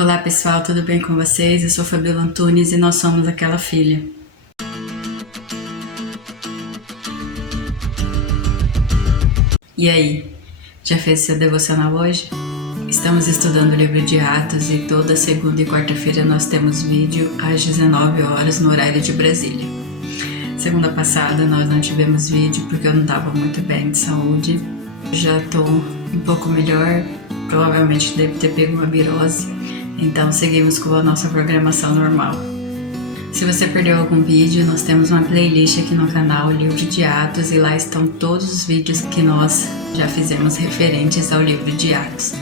Olá pessoal, tudo bem com vocês? Eu sou Fabiola Antunes e nós somos Aquela Filha. E aí, já fez seu devocional hoje? Estamos estudando o livro de Atos e toda segunda e quarta-feira nós temos vídeo às 19 horas no horário de Brasília. Segunda passada nós não tivemos vídeo porque eu não estava muito bem de saúde. Já estou um pouco melhor, provavelmente devo ter pego uma virose. Então seguimos com a nossa programação normal. Se você perdeu algum vídeo, nós temos uma playlist aqui no canal, Livro de Atos, e lá estão todos os vídeos que nós já fizemos referentes ao livro de Atos.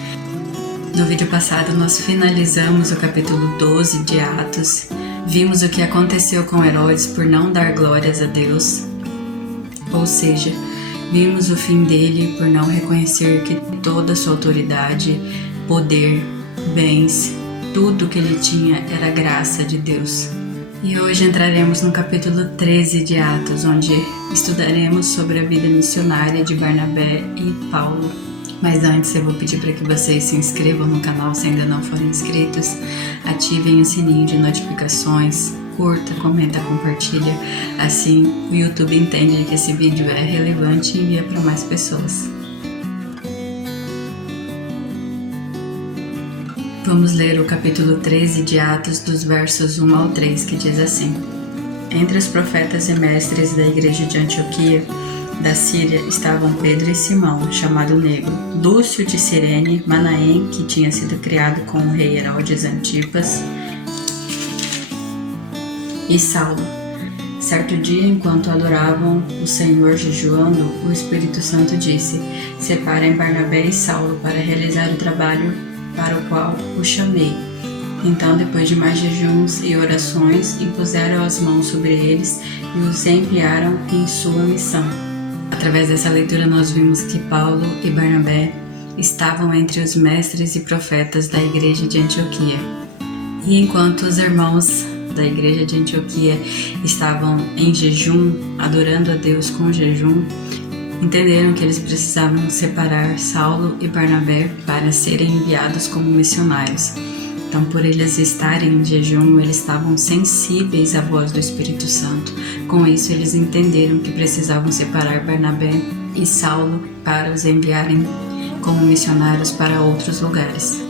No vídeo passado nós finalizamos o capítulo 12 de Atos, vimos o que aconteceu com Herodes por não dar glórias a Deus, ou seja, vimos o fim dele por não reconhecer que toda a sua autoridade, poder, bens, tudo que ele tinha era graça de Deus. E hoje entraremos no capítulo 13 de Atos, onde estudaremos sobre a vida missionária de Barnabé e Paulo. Mas antes eu vou pedir para que vocês se inscrevam no canal se ainda não forem inscritos, ativem o sininho de notificações, curta, comenta, compartilha, assim o YouTube entende que esse vídeo é relevante e envia para mais pessoas. Vamos ler o capítulo 13 de Atos, dos versos 1 ao 3, que diz assim: Entre os profetas e mestres da igreja de Antioquia, da Síria, estavam Pedro e Simão, chamado Negro, Lúcio de Cirene, Manaém, que tinha sido criado com o rei Herodes Antipas, e Saulo. Certo dia, enquanto adoravam o Senhor jejuando, o Espírito Santo disse: Separem Barnabé e Saulo para realizar o trabalho para o qual o chamei. Então, depois de mais jejuns e orações, impuseram as mãos sobre eles e os enviaram em sua missão. Através dessa leitura nós vimos que Paulo e Barnabé estavam entre os mestres e profetas da igreja de Antioquia. E enquanto os irmãos da igreja de Antioquia estavam em jejum, adorando a Deus com jejum, entenderam que eles precisavam separar Saulo e Barnabé para serem enviados como missionários. Então, por eles estarem em jejum, eles estavam sensíveis à voz do Espírito Santo. Com isso, eles entenderam que precisavam separar Barnabé e Saulo para os enviarem como missionários para outros lugares.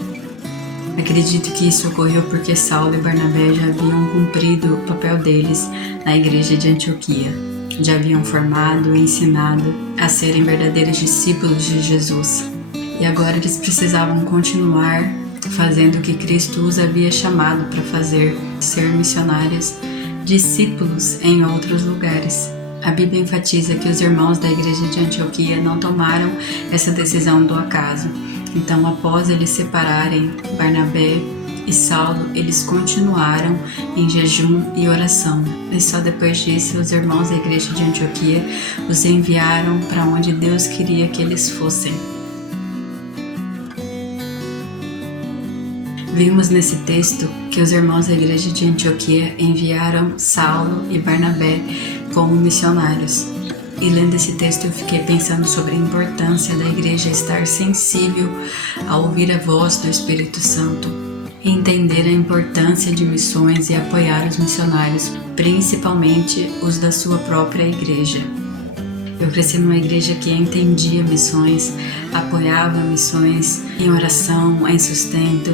Acredito que isso ocorreu porque Saulo e Barnabé já haviam cumprido o papel deles na igreja de Antioquia. Já haviam formado e ensinado a serem verdadeiros discípulos de Jesus. E agora eles precisavam continuar fazendo o que Cristo os havia chamado para fazer, ser missionários, discípulos em outros lugares. A Bíblia enfatiza que os irmãos da igreja de Antioquia não tomaram essa decisão do acaso. Então, após eles separarem Barnabé e Saulo, eles continuaram em jejum e oração. E só depois disso, os irmãos da igreja de Antioquia os enviaram para onde Deus queria que eles fossem. Vimos nesse texto que os irmãos da igreja de Antioquia enviaram Saulo e Barnabé como missionários. E lendo esse texto eu fiquei pensando sobre a importância da igreja estar sensível a ouvir a voz do Espírito Santo, entender a importância de missões e apoiar os missionários, principalmente os da sua própria igreja. Eu cresci numa igreja que entendia missões, apoiava missões em oração, em sustento,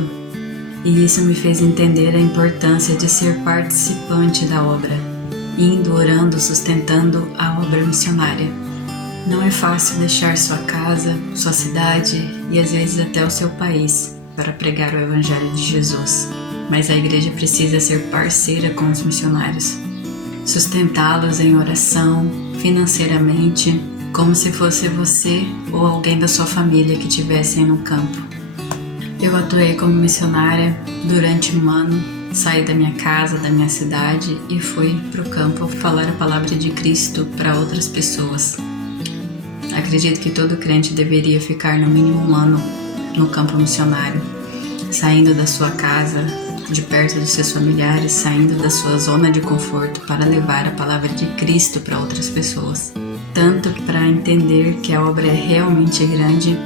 e isso me fez entender a importância de ser participante da obra, indo, orando, sustentando a obra missionária. Não é fácil deixar sua casa, sua cidade e às vezes até o seu país para pregar o Evangelho de Jesus, mas a igreja precisa ser parceira com os missionários, sustentá-los em oração, financeiramente, como se fosse você ou alguém da sua família que estivessem no campo. Eu atuei como missionária durante um ano, saí da minha casa, da minha cidade e fui para o campo falar a palavra de Cristo para outras pessoas. Acredito que todo crente deveria ficar no mínimo um ano no campo missionário, saindo da sua casa, de perto dos seus familiares, saindo da sua zona de conforto para levar a palavra de Cristo para outras pessoas. Tanto para entender que a obra é realmente grande,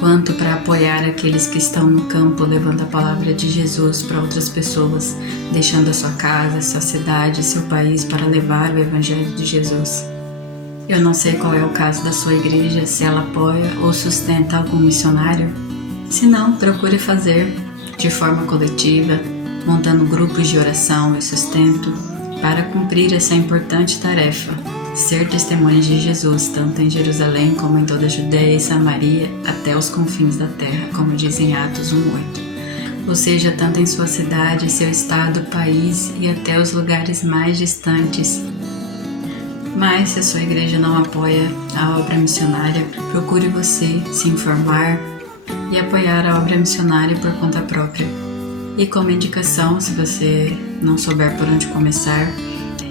quanto para apoiar aqueles que estão no campo levando a palavra de Jesus para outras pessoas, deixando a sua casa, sua cidade, seu país para levar o Evangelho de Jesus. Eu não sei qual é o caso da sua igreja, se ela apoia ou sustenta algum missionário. Se não, procure fazer de forma coletiva, montando grupos de oração e sustento para cumprir essa importante tarefa, ser testemunhas de Jesus, tanto em Jerusalém como em toda a Judeia e Samaria, até os confins da terra, como diz em Atos 1:8. Ou seja, tanto em sua cidade, seu estado, país e até os lugares mais distantes. Mas se a sua igreja não apoia a obra missionária, procure você se informar e apoiar a obra missionária por conta própria. E como indicação, se você não souber por onde começar,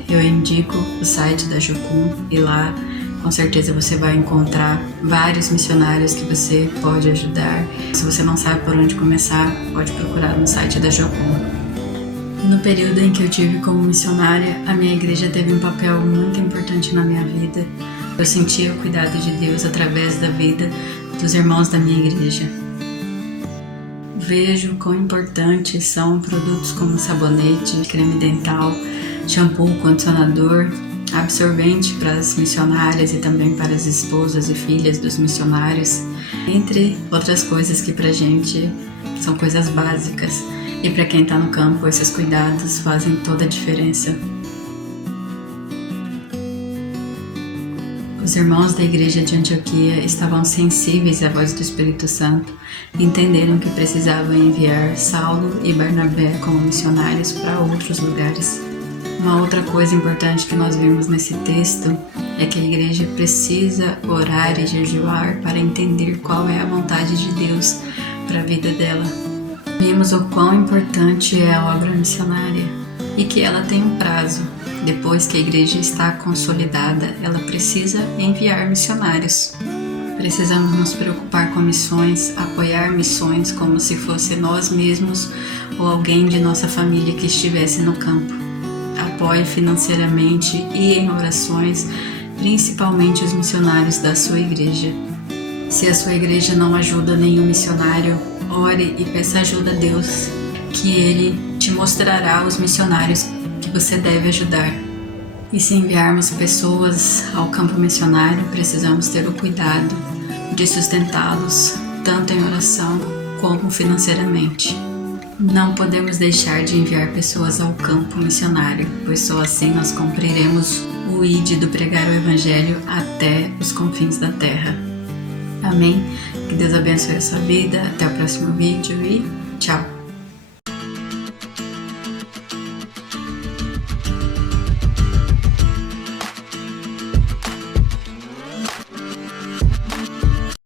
eu indico o site da Jocum e lá com certeza você vai encontrar vários missionários que você pode ajudar. Se você não sabe por onde começar, pode procurar no site da Jocum. No período em que eu tive como missionária, a minha igreja teve um papel muito importante na minha vida. Eu sentia o cuidado de Deus através da vida dos irmãos da minha igreja. Vejo quão importantes são produtos como sabonete, creme dental, shampoo, condicionador, absorvente para as missionárias e também para as esposas e filhas dos missionários, entre outras coisas que pra gente são coisas básicas. E para quem está no campo, esses cuidados fazem toda a diferença. Os irmãos da igreja de Antioquia estavam sensíveis à voz do Espírito Santo e entenderam que precisavam enviar Saulo e Barnabé como missionários para outros lugares. Uma outra coisa importante que nós vimos nesse texto é que a igreja precisa orar e jejuar para entender qual é a vontade de Deus para a vida dela. Vimos o quão importante é a obra missionária e que ela tem um prazo. Depois que a igreja está consolidada, ela precisa enviar missionários. Precisamos nos preocupar com missões, apoiar missões como se fosse nós mesmos ou alguém de nossa família que estivesse no campo. Apoie financeiramente e em orações, principalmente os missionários da sua igreja. Se a sua igreja não ajuda nenhum missionário, ore e peça ajuda a Deus, que Ele te mostrará os missionários que você deve ajudar. E se enviarmos pessoas ao campo missionário, precisamos ter o cuidado de sustentá-los, tanto em oração como financeiramente. Não podemos deixar de enviar pessoas ao campo missionário, pois só assim nós cumpriremos o ide do pregar o Evangelho até os confins da terra. Amém? Que Deus abençoe a sua vida. Até o próximo vídeo e tchau!